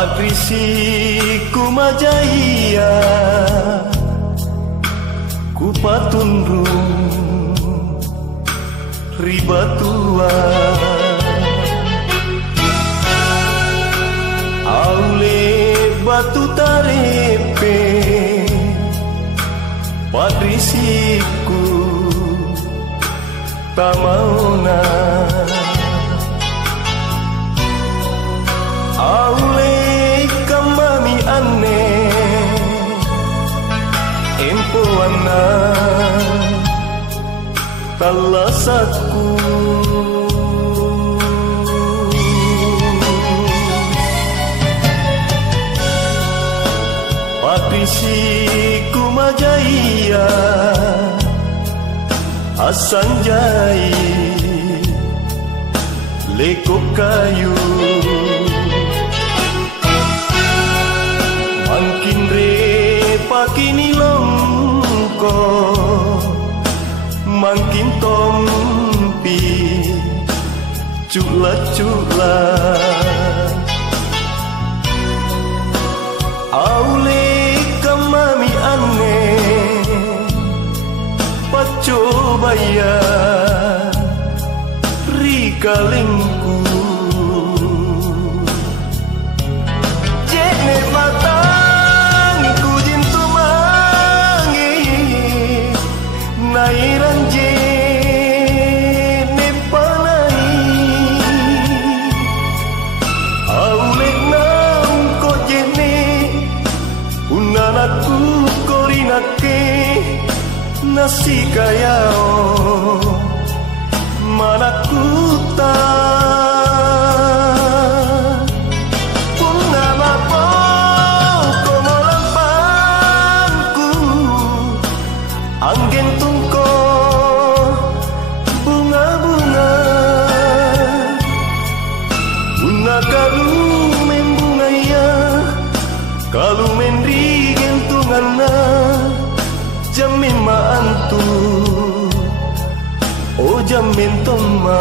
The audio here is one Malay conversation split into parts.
Patrisi kumajaya kupatunrung ribatua aule batu tarepe Patrisiku tamauna aule kamami ane empoana talasaku Patrisi kumajaya asanjai lekok kayu mangkin re pakini longko mangkin tompi cula-cula aule kamami ane pacobaya rikalingku jene matangku jintu mangi nairanje ne panai aule nang ko jene unanaku korinake nasi kayao manakuta bunga mapo komo lampangku angin tungko bunga-bunga bunga kalu membungaya kalu mendri gentunganna jamin maantu oh jamin toma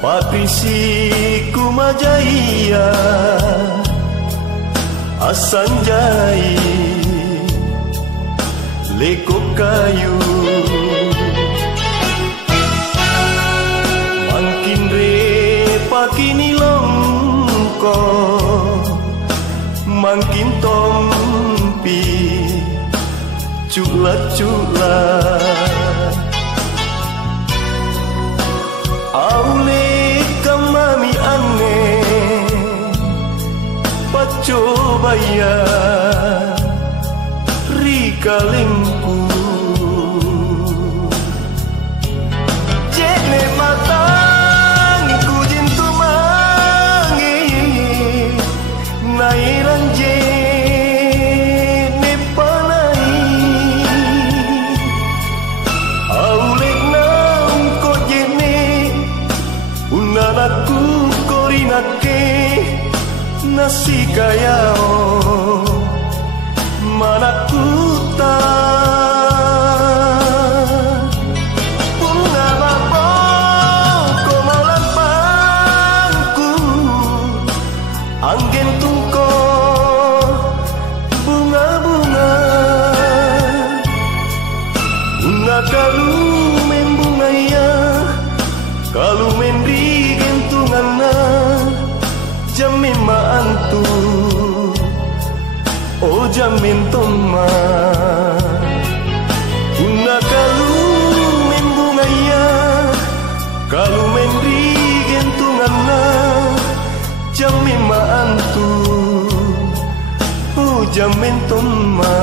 Patrisi kumajaya asanjai lekok kayu mangkin re pakini longko mangkin tompi cula-cula aule kamami ane pacobaya rikalingku jene matangku jintu mangi nairanje ne panai aule nang ko jene unanaku korinake nasi kayao manakuta bunga mapo komo lampangku angin tungko bunga-bunga bunga kalu membungaya kalu mendri gentunganna jamin maantu oh jamin toma bunga kalu membungaya kalu mendri gentunganna jamin maantu oh jamin toma